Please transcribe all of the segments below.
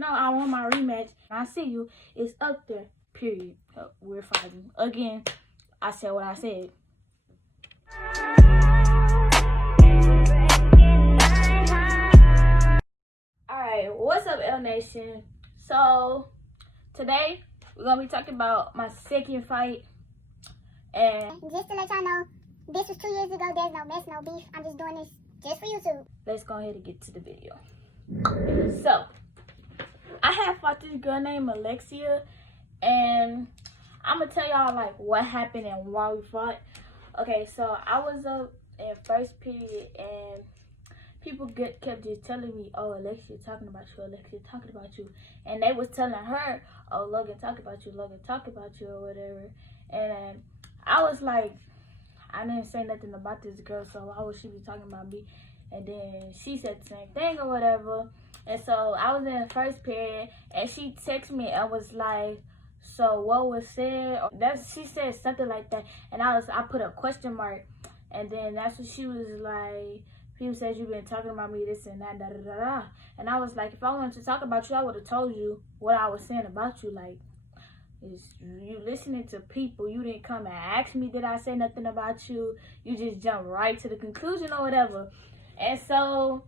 No, I want my rematch. I see you. It's up there. Period. We're fighting. Again, I said what I said. Alright, what's up, L Nation? So, today, we're going to be talking about my second fight. And just to let y'all know, this was 2 years ago. There's no mess, no beef. I'm just doing this just for YouTube. Let's go ahead and get to the video. So, I had fought this girl named Alexia, and I'm gonna tell y'all like what happened and why we fought. Okay, so I was up in first period, and people kept just telling me, "Oh, Alexia talking about you, Alexia talking about you," and they was telling her, "Oh, Logan talk about you, Logan talk about you," or whatever. And I was like, I didn't say nothing about this girl, so why would she be talking about me? And then she said the same thing or whatever. And so I was in the first period, and she texted me and was like, "So what was said?" She said something like that, and I put a question mark, and then that's what she was like. People said you've been talking about me, this and that, da da da da. And I was like, if I wanted to talk about you, I would have told you what I was saying about you. Like, is you listening to people? You didn't come and ask me, did I say nothing about you? You just jumped right to the conclusion or whatever. And so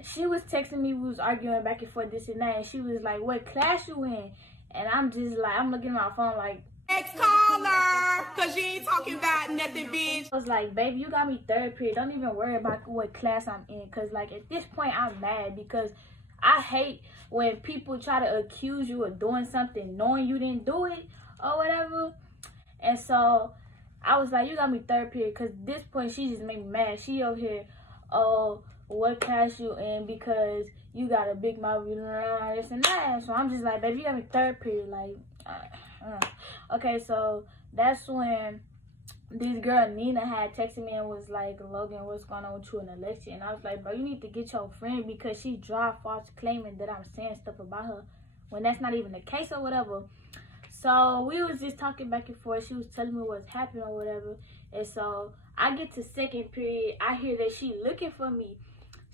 she was texting me, we was arguing back and forth, this and that, and she was like, "What class you in?" And I'm just like, I'm looking at my phone like, "Next caller, cause you ain't talking about nothing, bitch." I was like, "Baby, you got me third period. Don't even worry about what class I'm in." Cause like at this point I'm mad because I hate when people try to accuse you of doing something knowing you didn't do it or whatever. And so I was like, "You got me third period," cause at this point she just made me mad. She over here, "Oh, what class you in because you got a big mouth, you know, this and that." So I'm just like, "Baby, you got me third period." Like, okay, so that's when this girl Nina had texted me and was like, "Logan, what's going on with you and Alexia?" And I was like, "Bro, you need to get your friend because she dry false claiming that I'm saying stuff about her when that's not even the case or whatever." So we was just talking back and forth. She was telling me what's happening or whatever. And so I get to second period. I hear that she looking for me.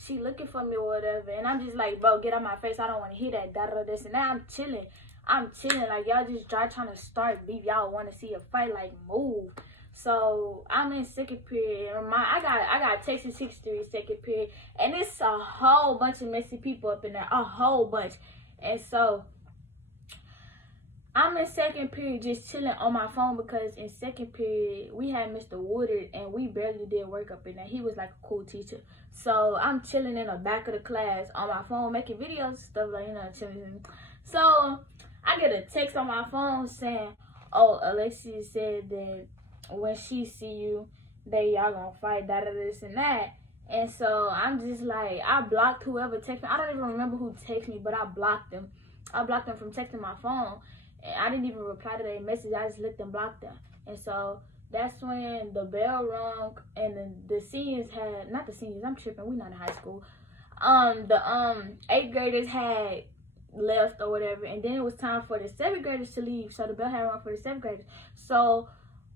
She looking for me or whatever. And I'm just like, "Bro, get out my face. I don't want to hear that, da-da, this and that." I'm chilling. Like, y'all just trying to start beef. Y'all want to see a fight. Like, move. So I'm in second period. I got Texas history second period. And it's a whole bunch of messy people up in there. A whole bunch. And so I'm in second period just chilling on my phone because in second period, we had Mr. Woodard and we barely did work up in there. He was like a cool teacher. So I'm chilling in the back of the class on my phone, making videos and stuff like, you know, chilling. So I get a text on my phone saying, "Oh, Alexia said that when she see you, that y'all gonna fight, da da this and that." And so I'm just like, I blocked whoever texted me. I don't even remember who texted me, but I blocked them. I blocked them from texting my phone. And I didn't even reply to their message. I just let them block them. And so that's when the bell rung and then the seniors had, not the seniors, I'm tripping, we not in high school. The 8th graders had left or whatever, and then it was time for the 7th graders to leave. So the bell had rung for the 7th graders. So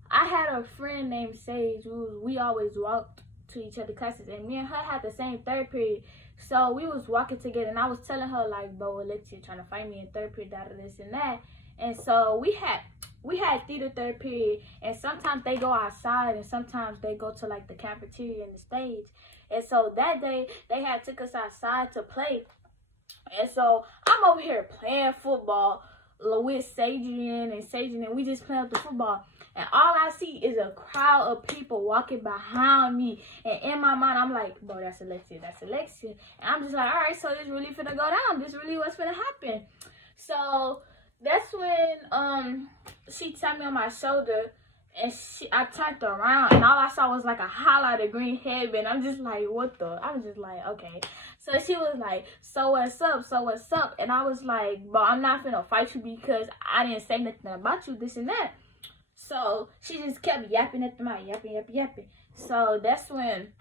I had a friend named Sage. We always walked to each other's classes, and me and her had the same third period. So we was walking together, and I was telling her like, "Bro, Alexia trying to fight me in third period, da da this and that." And so we had theater third period, and sometimes they go outside and sometimes they go to like the cafeteria and the stage. And so that day they had took us outside to play. And so I'm over here playing football with Chey'Anne, and we just playing with the football. And all I see is a crowd of people walking behind me. And in my mind, I'm like, "Bro, that's Alexia, that's Alexia." And I'm just like, all right, so this really finna go down. This really what's finna happen. So that's when she tapped me on my shoulder, and I turned around, and all I saw was like a highlighter green headband. I'm just like, what the? I was just like, okay. So she was like, "So what's up? So what's up?" And I was like, "Bro, I'm not finna fight you because I didn't say nothing about you, this and that." So she just kept yapping at the mic, yapping. So that's when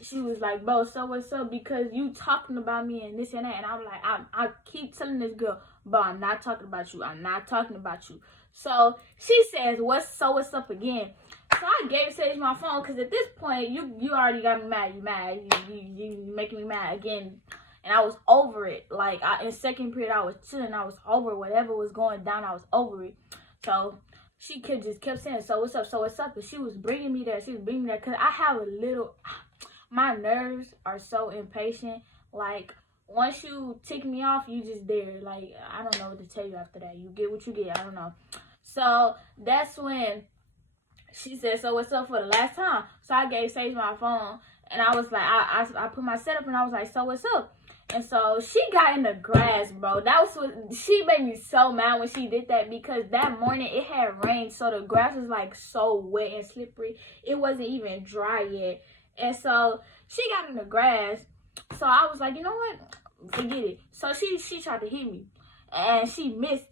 she was like, "Bro, so what's up? Because you talking about me and this and that." And I'm like, I keep telling this girl, "Bro, I'm not talking about you. I'm not talking about you." So she says, what's up again? So I gave Sage my phone because at this point, you already got me mad. You making me mad again. and I was over it. Like, in second period, I was chilling. I was over whatever was going down. I was over it. So she just kept saying, so what's up, so what's up? And she was bringing me there. She was bringing me there because I have my nerves are so impatient. Like, once you tick me off, you just there. Like, I don't know what to tell you after that. You get what you get. I don't know. So that's when she said, so what's up for the last time? So I gave Sage my phone, and I was like, I put my setup, and I was like, so what's up? And so she got in the grass, bro. That was what, she made me so mad when she did that, because that morning it had rained, so the grass was like so wet and slippery. It wasn't even dry yet. And so she got in the grass. So I was like, you know what? Forget it. So she tried to hit me, and she missed.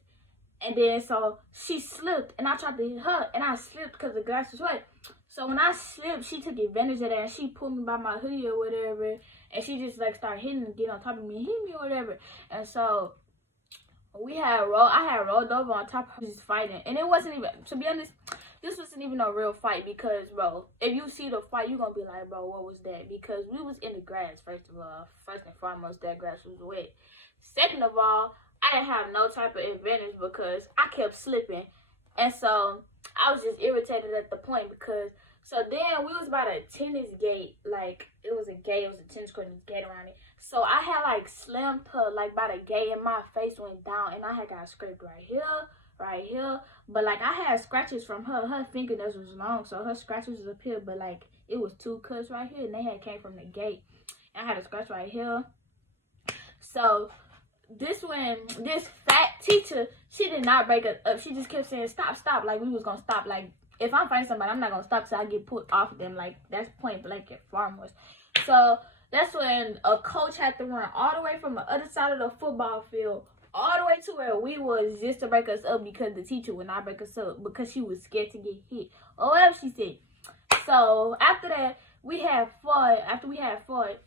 And then so she slipped, and I tried to hit her, and I slipped because the grass was wet. So when I slipped, she took advantage of that, and she pulled me by my hoodie or whatever, and she just like started hitting, get on top of me, hit me or whatever. And so I had rolled over on top of her, just fighting, and it wasn't even, to be honest, this wasn't even a real fight, because bro, if you see the fight, you gonna be like, bro, what was that? Because we was in the grass. First and foremost, that grass was wet. Second of all, I didn't have no type of advantage because I kept slipping. And so I was just irritated at the point, because so then we was by the tennis gate. Like, it was a gate, it was a tennis court and a gate around it. So I had like slammed her like by the gate, and my face went down, and I had got scraped right here. But like, I had scratches from her fingernails was long, so her scratches was up here, but like it was 2 cuts right here, and they had came from the gate. And I had a scratch right here. So this fat teacher, she did not break us up. She just kept saying, stop, like we was gonna stop. Like, if I'm fighting somebody, I'm not gonna stop till I get put off of them. Like, that's point blank at farmers. So that's when a coach had to run all the way from the other side of the football field all the way to where we was, just to break us up, because the teacher would not break us up because she was scared to get hit or whatever she said. So after that, after we had fought,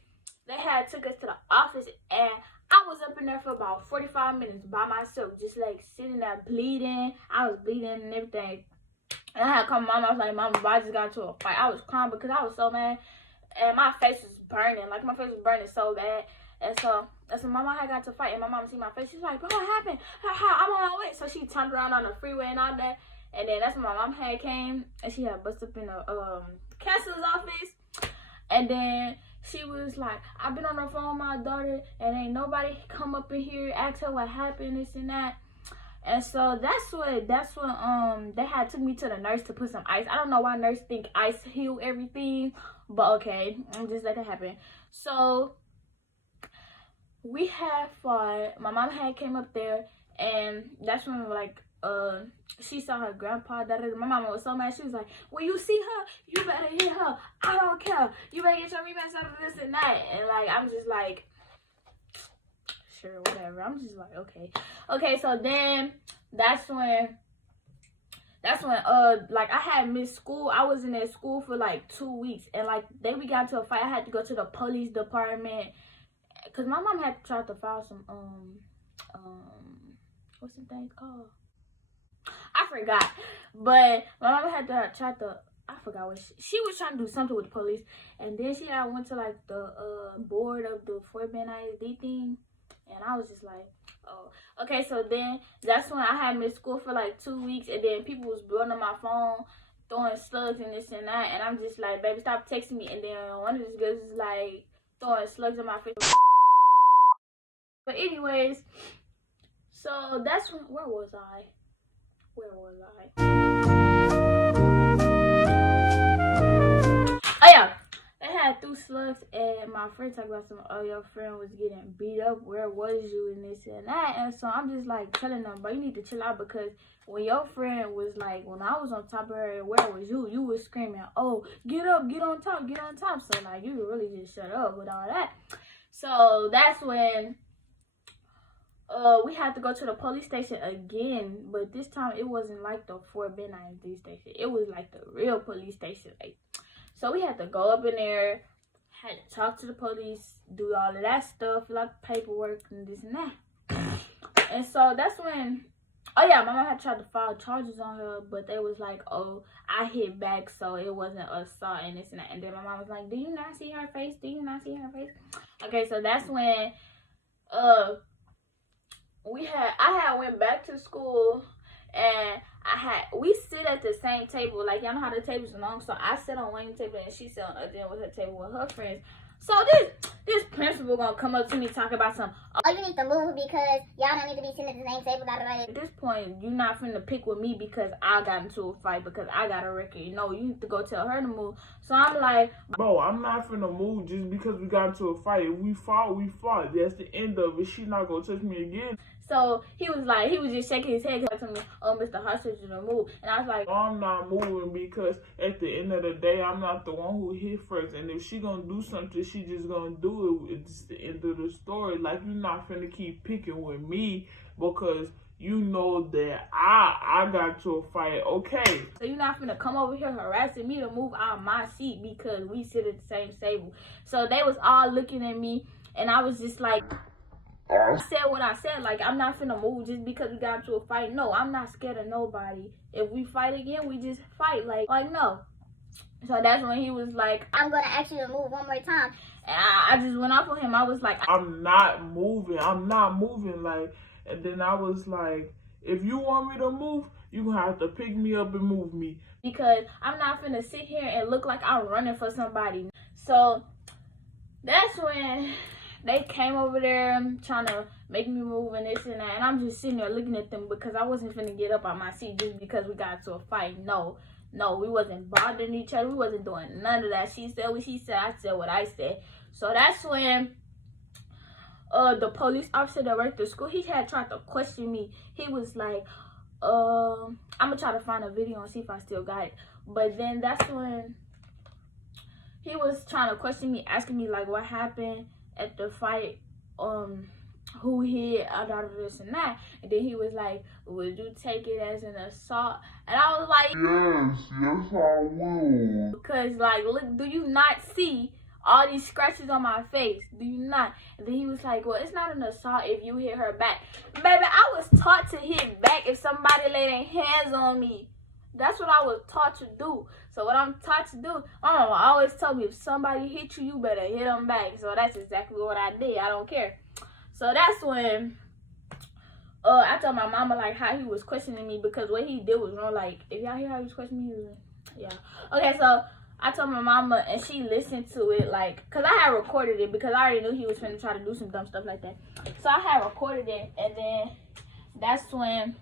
they had took us to the office, and I was up in there for about 45 minutes by myself, just like sitting there bleeding. I was bleeding and everything. And I had come to Mom. I was like, Mom, I just got into a fight. I was crying because I was so mad, and my face was burning. Like, my face was burning so bad. And so my mom had got to fight, and my mom see my face. She's like, bro, what happened? I'm on my way. So she turned around on the freeway and all that. And then that's when my mom had came, and she had busted up in the counselor's office. And then she was like, I've been on the phone with my daughter, and ain't nobody come up in here, ask her what happened, this and that. And so that's when they had took me to the nurse to put some ice. I don't know why nurse think ice heal everything, but okay, I'm just let that happen. So we had fought. My mom had came up there, and that's when like she saw her grandpa. My mama was so mad. She was like, when you see her, you better hit her. I don't care. You better get your rematch out of this and that. And like, I'm just like, sure, whatever. I'm just like, okay. So then that's when like I had missed school. I was in that school for like 2 weeks, and like then we got into a fight. I had to go to the police department because my mom had tried to file some what's the thing called? I forgot. But my mom had to try to, I forgot what she was trying to do something with the police, and then she had went to like the board of the Fort Bend ISD thing. And I was just like, oh, okay. So then that's when I had missed school for like 2 weeks, and then people was blowing on my phone, throwing slugs and this and that. And I'm just like, baby, stop texting me. And then one of these girls is like throwing slugs in my face. But anyways, so that's when, where was I? Oh yeah. They had 2 slugs, and my friend talked about some, oh, your friend was getting beat up, where was you, and this and that. And so I'm just like telling them, but you need to chill out, because when your friend was like, when I was on top of her, where was you? You was screaming, oh, get up, get on top. So like, you really just shut up with all that. So that's when we had to go to the police station again, but this time it wasn't like the Fort Bend ISD station. It was like the real police station, like. So we had to go up in there, had to talk to the police, do all of that stuff, fill out paperwork and this and that. And so that's when, oh yeah, my mom had tried to file charges on her, but they was like, oh, I hit back, so it wasn't assault and this and that. And then my mom was like, do you not see her face? Okay, so that's when I had went back to school, and we sit at the same table. Like, y'all know how the tables are long, so I sit on one table and she sit on the other end with her table with her friends. So this principal gonna come up to me talk about some. Oh, you need to move because y'all don't need to be sitting at the same table. At this point, you not finna pick with me because I got into a fight because I got a record. You know, you need to go tell her to move. So I'm like, bro, I'm not finna move just because we got into a fight. If we fought, we fought. That's the end of it. She not gonna touch me again. So he was just shaking his head to me, oh, Mr. Hostage, to move. And I was like, I'm not moving because at the end of the day, I'm not the one who hit first. And if she gonna do something, she just gonna do it. It's the end of the story. Like, you're not finna keep picking with me because you know that I got to a fight, okay. So you're not finna come over here harassing me to move out of my seat because we sit at the same table. So they was all looking at me, and I was just like, I said what I said, like, I'm not finna move just because we got into a fight. No, I'm not scared of nobody. If we fight again, we just fight. Like no. So that's when he was like, I'm gonna ask you to move one more time. And I just went off on him. I was like, I'm not moving. Like, and then I was like, if you want me to move, you gonna have to pick me up and move me. Because I'm not finna sit here and look like I'm running for somebody. So that's when they came over there trying to make me move and this and that. And I'm just sitting there looking at them because I wasn't finna get up on my seat just because we got into a fight. No, we wasn't bothering each other. We wasn't doing none of that. She said what she said. I said what I said. So that's when the police officer that worked at school, he had tried to question me. He was like, I'm gonna try to find a video and see if I still got it. But then that's when he was trying to question me, asking me like what happened at the fight, who hit, this and that. And then he was like, would you take it as an assault? And I was like, yes, I will. because like, look, do you not see all these scratches on my face? Do you not? And then he was like, well, it's not an assault if you hit her back. Baby, I was taught to hit back if somebody lay their hands on me. That's what I was taught to do. So what I'm taught to do, my mama always told me, if somebody hit you, you better hit them back. So that's exactly what I did. I don't care. So that's when I told my mama like how he was questioning me, because what he did was wrong. Like, if y'all hear how he was questioning me, yeah. Okay, so I told my mama and she listened to it, like, because I had recorded it because I already knew he was finna try to do some dumb stuff like that. So I had recorded it, and then that's when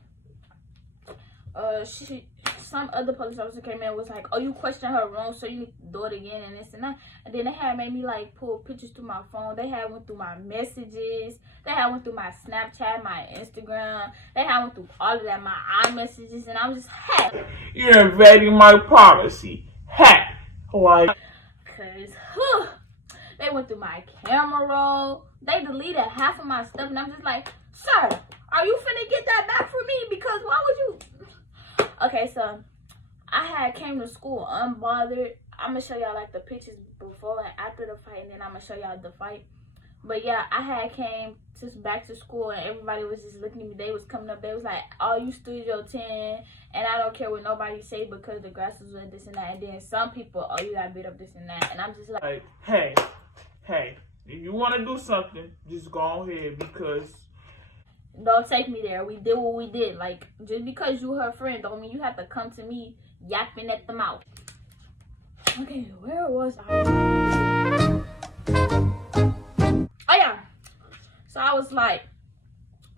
some other police officer came in and was like, oh, you questioned her wrong, so you need to do it again and this and that. And then they had made me like pull pictures through my phone. They had went through my messages. They had went through my Snapchat, my Instagram. They had went through all of that, my iMessages, and I was just hacked. You're invading my privacy. Hack. Like, because they went through my camera roll. They deleted half of my stuff, and I'm just like, sir, are you finna get that back for me? Because why would you? Okay, so I had came to school unbothered. I'm gonna show y'all like the pictures before and after the fight, and then I'm gonna show y'all the fight. But yeah, I had came back to school, and everybody was just looking at me. They was coming up. They was like, oh, you stood your 10, and I don't care what nobody say because the grass was wet, this and that. And then some people, oh, you got beat up, this and that. And I'm just like, hey, if you want to do something, just go ahead, because don't take me there. We did what we did. Like, just because you her friend don't mean you have to come to me yapping at the mouth. Okay, where was I? Oh yeah. So I was like,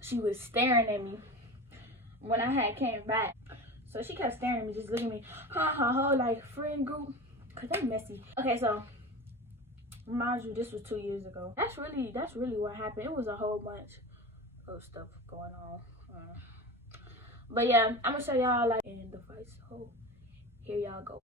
she was staring at me when I had came back. So she kept staring at me, just looking at me, like friend group, cause they messy. Okay, so mind you, this was 2 years ago. That's really what happened. It was a whole bunch of stuff going on. But yeah, I'm gonna show y'all like in the fight. So here y'all go.